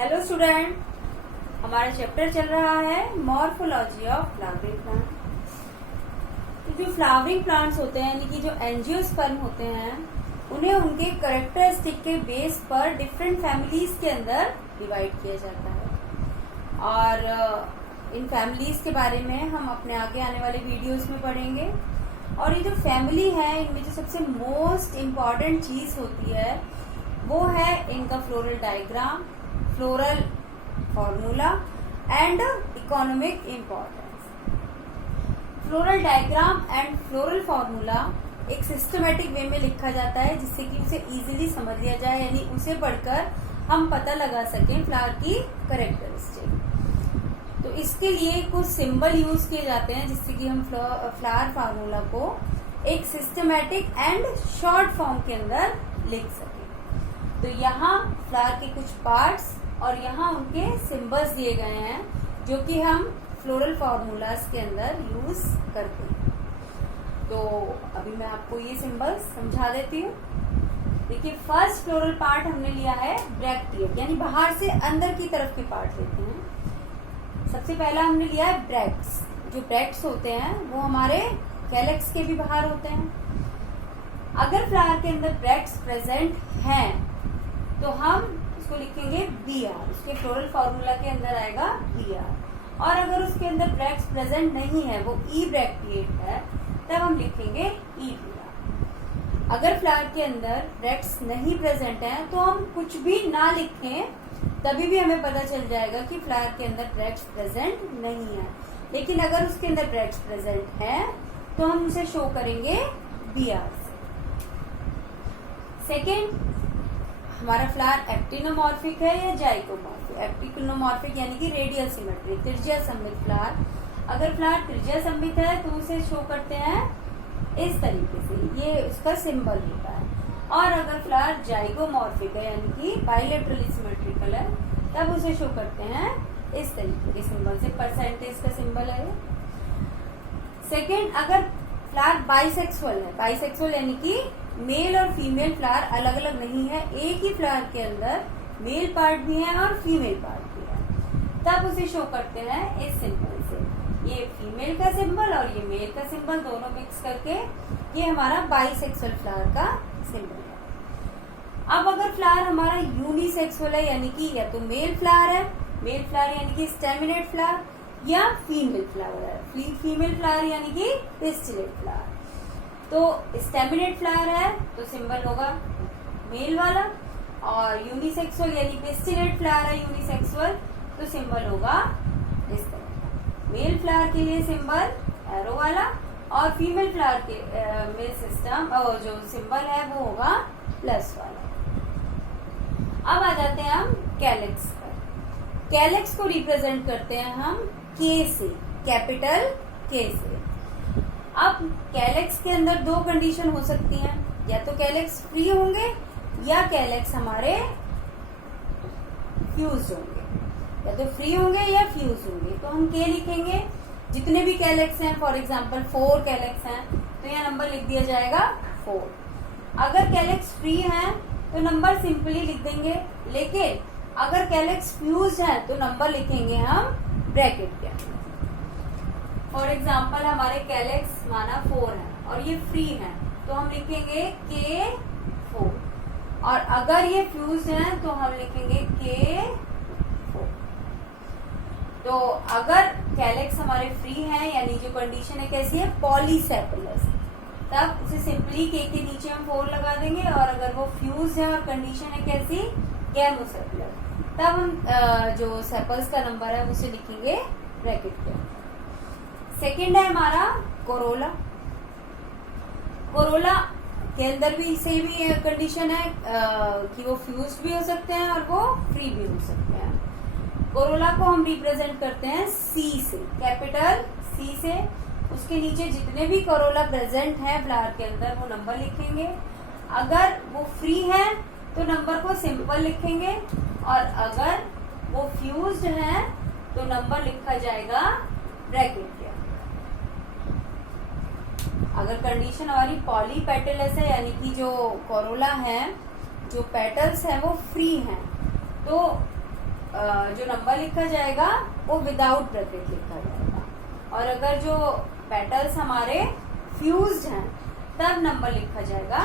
Hello student, हमारा chapter चल रहा है मॉर्फोलॉजी ऑफ फ्लावरिंग प्लांट। तो जो फ्लावरिंग प्लांट्स होते हैं यानी कि जो एंजियोस्पर्म होते हैं, उन्हें उनके कैरेक्टरिस्टिक के बेस पर डिफरेंट फैमिलीज के अंदर डिवाइड किया जाता है। और इन फैमिलीज के बारे में हम अपने आगे आने वाले वीडियोस में पढ़ेंगे। और ये जो फैमिली है, इनमें जो सबसे मोस्ट इम्पॉर्टेंट चीज होती है वो है इनका floral diagram, floral formula and economic importance. Floral diagram and floral formula एक सिस्टमेटिक वे में लिखा जाता है जिससे कि उसे इजीली समझ लिया जाए, यानी उसे पढ़कर हम पता लगा सकें फ्लावर की कैरेक्टरिस्टिक। तो इसके लिए कुछ सिंबल यूज किए जाते हैं जिससे कि हम फ्लावर फार्मूला को एक सिस्टमेटिक एंड शॉर्ट फॉर्म के अंदर लिख सकें। तो यहाँ फ्लावर के कुछ पार्ट्स और यहाँ उनके सिंबल्स दिए गए हैं जो कि हम फ्लोरल फॉर्मूलाज के अंदर यूज करते हैं। तो अभी मैं आपको ये सिंबल्स समझा देती हूँ। देखिए, फर्स्ट फ्लोरल पार्ट हमने लिया है ब्रैक्टिएट, यानी बाहर से अंदर की तरफ के पार्ट लेते हैं। सबसे पहला हमने लिया है ब्रैक्ट्स। जो ब्रैक्ट्स होते हैं वो हमारे कैलेक्स के भी बाहर होते हैं। अगर फ्लावर के अंदर ब्रैक्ट्स प्रेजेंट हैं तो हम इसको लिखेंगे BR, उसके फ्लोरल फॉर्मूला के अंदर आएगा BR। और अगर उसके अंदर ब्रैक्ट्स प्रेजेंट नहीं है, वो E ब्रैक्टिएट है, तब हम लिखेंगे EBR। अगर फ्लावर के अंदर ब्रैक्ट्स नहीं प्रेजेंट है तो हम कुछ भी ना लिखें, तभी भी हमें पता चल जाएगा कि फ्लावर के अंदर ब्रैक्ट्स प्रेजेंट नहीं है। लेकिन अगर उसके अंदर ब्रैक्ट्स प्रेजेंट है तो हम उसे शो करेंगे BR से। सेकेंड, हमारा फ्लावर एक्टिनोमॉर्फिक है या जाइगोमॉर्फिक। एक्टिनोमॉर्फिक यानी कि रेडियल सिमेट्री, त्रिज्या सममित फ्लावर। अगर फ्लावर त्रिज्या सममित है तो उसे शो करते हैं इस तरीके से, ये उसका सिंबल होता है। और अगर फ्लावर जाइगोमॉर्फिक है यानी कि बाइलेटरली सिमेट्रिकल है, तब उसे शो करते हैं इस तरीके के सिंबल से। परसेंटेज का सिंबल है। सेकेंड, अगर फ्लावर बाइसेक्सुअल है, बाइसेक्सुअल यानी कि मेल और फीमेल फ्लावर अलग अलग नहीं है, एक ही फ्लावर के अंदर मेल पार्ट भी है और फीमेल पार्ट भी है, तब उसे शो करते हैं इस सिंबल से। ये फीमेल का सिंबल और ये मेल का सिंबल दोनों मिक्स करके ये हमारा बाइसेक्सुअल फ्लावर का सिंबल है। अब अगर फ्लावर हमारा यूनिसेक्सुअल है, यानी कि या तो मेल फ्लावर है, मेल फ्लावर यानी कि स्टेमिनेट फ्लावर, या फीमेल फ्लावर है, फीमेल फ्लावर यानी कि पिस्टिलेट फ्लावर। तो स्टेमिनेट फ्लावर है तो सिंबल होगा मेल वाला, और यूनिसेक्सुअल यानी पिस्टिलेट फ्लावर है यूनिसेक्सुअल, तो सिंबल होगा इस तरह। मेल फ्लावर के लिए सिंबल एरो वाला, और फीमेल फ्लावर के में सिस्टम और जो सिंबल है वो होगा प्लस वाला। अब आ जाते हैं हम कैलेक्स पर। कैलेक्स को रिप्रेजेंट करते हैं हम K से, कैपिटल K से। अब कैलेक्स के अंदर दो कंडीशन हो सकती हैं, या तो कैलेक्स फ्री होंगे या कैलेक्स हमारे फ्यूज होंगे। या तो फ्री होंगे या फ्यूज होंगे, तो हम K लिखेंगे। जितने भी कैलेक्स हैं, फॉर एग्जांपल 4 कैलेक्स हैं, तो यह नंबर लिख दिया जाएगा 4। अगर कैलेक्स फ्री हैं तो नंबर सिंपली लिख देंगे, लेकिन अगर कैलेक्स फ्यूज है तो नंबर लिखेंगे हम ब्रैकेट के अंदर। फॉर एग्जाम्पल हमारे कैलेक्स माना 4 है और ये फ्री है, तो हम लिखेंगे K4। और अगर ये फ्यूज है तो हम लिखेंगे K4। तो अगर कैलेक्स हमारे फ्री है, यानी जो कंडीशन है कैसी है, पॉलीसेपलस, तब उसे सिंपली K के नीचे हम 4 लगा देंगे। और अगर वो फ्यूज है और कंडीशन है कैसी, गैमोसेपलस, तब हम जो सेपल्स का नंबर है उसे लिखेंगे ब्रैकेट के अंदर। सेकेंड है हमारा कोरोला। कोरोला के अंदर भी सेम ही कंडीशन है कि वो फ्यूज्ड भी हो सकते हैं और वो फ्री भी हो सकते हैं। कोरोला को हम रिप्रेजेंट करते हैं C से, कैपिटल C से। उसके नीचे जितने भी कोरोला प्रेजेंट है फ्लावर के अंदर वो नंबर लिखेंगे। अगर वो फ्री है तो नंबर को सिंपल लिखेंगे, और अगर वो फ्यूज्ड है तो नंबर लिखा जाएगा ब्रैकेट के अंदर। अगर कंडीशन हमारी पॉलीपेटलस है, यानी कि जो कोरोला है, जो पेटल्स है वो फ्री हैं, तो जो नंबर लिखा जाएगा वो विदाउट ब्रैकेट लिखा जाएगा, और अगर जो पेटल्स हमारे फ्यूज्ड हैं तब नंबर लिखा जाएगा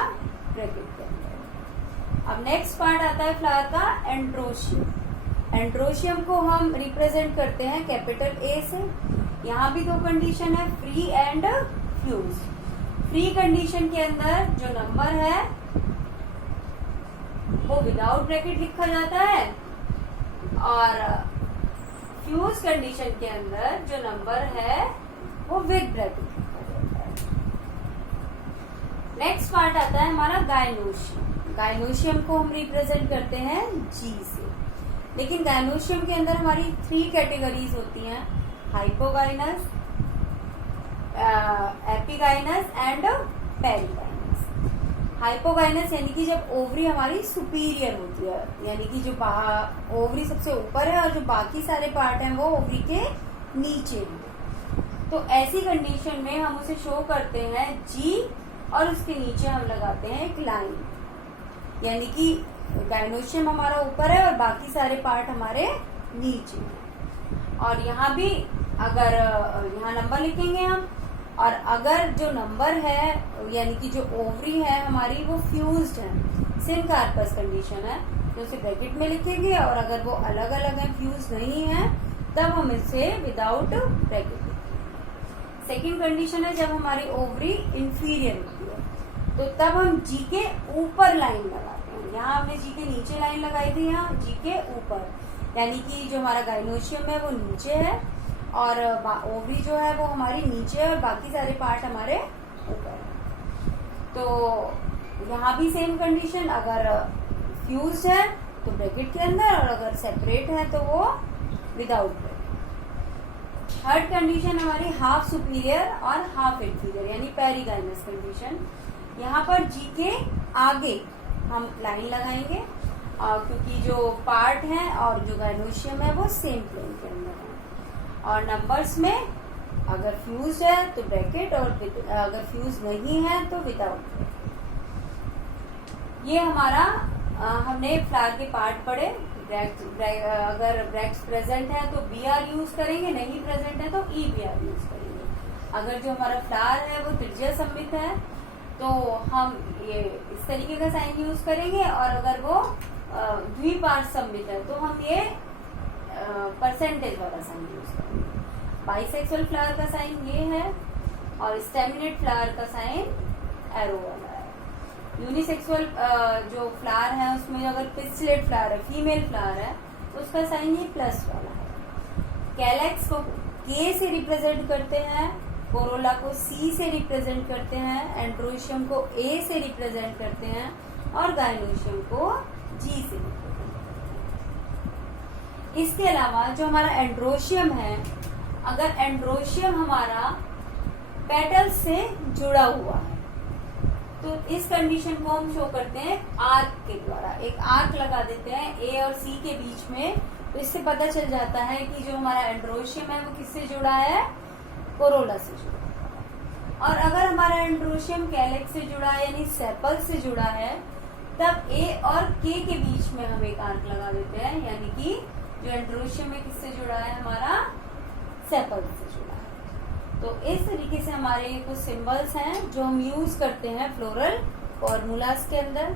ब्रैकेट के अंदर। अब नेक्स्ट पार्ट आता है फ्लावर का एंड्रोशियम। एंड्रोशियम को हम रिप्रेजेंट करते हैं कैपिटल ए से। यहाँ भी दो कंडीशन है, free and fuse. Free condition के अंदर जो नंबर है वो विदाउट ब्रैकेट लिखा जाता है, और फ्यूज कंडीशन के अंदर जो नंबर है वो विद ब्रैकेट लिखा जाता है। नेक्स्ट पार्ट आता है हमारा गायनोशियम। गायनोशियम को हम रिप्रेजेंट करते हैं जी से, लेकिन गायनोशियम के अंदर हमारी 3 कैटेगरीज होती हैं, hypogynous, epigynous and perigynous. Hypogynous यानी कि जब ओवरी हमारी सुपीरियर होती है, यानी कि जो ओवरी सबसे ऊपर है और जो बाकी सारे पार्ट हैं वो ओवरी के नीचे है। तो ऐसी कंडीशन में हम उसे शो करते हैं जी, और उसके नीचे हम लगाते हैं एक लाइन, यानी कि गायनोशियम हमारा ऊपर है और बाकी सारे पार्ट हमारे नीचे हैं। और यहाँ भी अगर यहाँ नंबर लिखेंगे हम, और अगर जो नंबर है यानी कि जो ओवरी है हमारी वो फ्यूज्ड है, सिन कार्पस कंडीशन है, तो उसे ब्रैकेट में लिखेंगे, और अगर वो अलग अलग है, फ्यूज नहीं है, तब हम इसे विदाउट ब्रैकेट लिखेंगे। सेकेंड कंडीशन है जब हमारी ओवरी इंफीरियर होती है, तो तब हम जी के ऊपर लाइन लगाते हैं। यहाँ हमने जी के नीचे लाइन लगाई थी, यहाँ जी के ऊपर, यानी कि जो हमारा गायनोशियम है वो नीचे है और ओवरी जो है वो हमारी नीचे है और बाकी सारे पार्ट हमारे ऊपर है। तो यहाँ भी सेम कंडीशन, अगर फ्यूज है तो ब्रैकेट के अंदर, और अगर सेपरेट है तो वो विदाउट ब्रैकेट। थर्ड कंडीशन हमारी हाफ सुपीरियर और हाफ इंफीरियर यानी पेरिगाइनस कंडीशन। यहाँ पर जी के आगे हम लाइन लगाएंगे, क्योंकि जो पार्ट है और जो गायनोशियम है वो सेम प्लेन के अंदर है। और नंबर्स में अगर फ्यूज है तो ब्रैकेट, और अगर फ्यूज नहीं है तो विदाउट ब्रैकेट। ये हमारा हमने फ्लावर के पार्ट पढ़े। अगर ब्रैक्स प्रेजेंट है तो बी आर यूज करेंगे, नहीं प्रेजेंट है तो ई बी आर यूज करेंगे। अगर जो हमारा फ्लावर है वो त्रिज्या सममित है तो हम ये इस तरीके का साइन यूज करेंगे, और अगर वो द्विपार्श्व सममित है तो हम ये परसेंटेज वाला साइन यूज करेंगे। बाइसेक्सुअल फ्लावर का साइन ये है, और स्टेमिनेट फ्लावर का साइन एरो वाला है। यूनिसेक्सुअल जो फ्लावर है उसमें अगर पिस्टिलेट फ्लावर है, फीमेल फ्लावर है, तो उसका साइन ये प्लस वाला है। कैलेक्स को के से रिप्रेजेंट करते हैं, कोरोला को सी से रिप्रेजेंट करते हैं, एंड्रोशियम को ए से रिप्रेजेंट करते हैं, और गायनोशियम को जी से रिप्रेजेंट करते हैं। इसके अलावा जो हमारा एंड्रोशियम है, अगर एंड्रोशियम हमारा पेटल से जुड़ा हुआ है तो इस कंडीशन को हम शो करते हैं आर्क के द्वारा। एक आर्क लगा देते हैं ए और सी के बीच में, तो इससे पता चल जाता है कि जो हमारा एंड्रोशियम है वो किससे जुड़ा है, कोरोला से जुड़ा है। और अगर हमारा एंड्रोशियम कैलेक्स से जुड़ा है यानी सेपल से जुड़ा है, तब ए और के के बीच में हम एक आर्क लगा देते हैं, यानी कि जो एंड्रोशियम है किससे जुड़ा है, हमारा सेपल से जुड़ा है। तो इस तरीके से हमारे कुछ सिंबल्स हैं जो हम यूज करते हैं फ्लोरल फॉर्मूलाज के अंदर,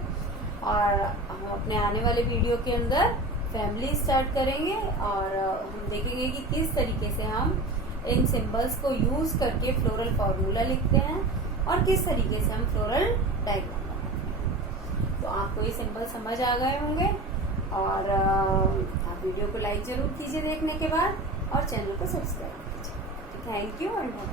और हम अपने आने वाले वीडियो के अंदर फैमिली स्टार्ट करेंगे, और हम देखेंगे कि किस तरीके से हम इन सिंबल्स को यूज करके फ्लोरल फॉर्मूला लिखते हैं और किस तरीके से हम फ्लोरल डायग्राम बनाते हैं। तो आपको ये सिंबल समझ आ गए होंगे, और आप वीडियो को लाइक जरूर कीजिए देखने के बाद, और चैनल को सब्सक्राइब कीजिए। Thank you and bye.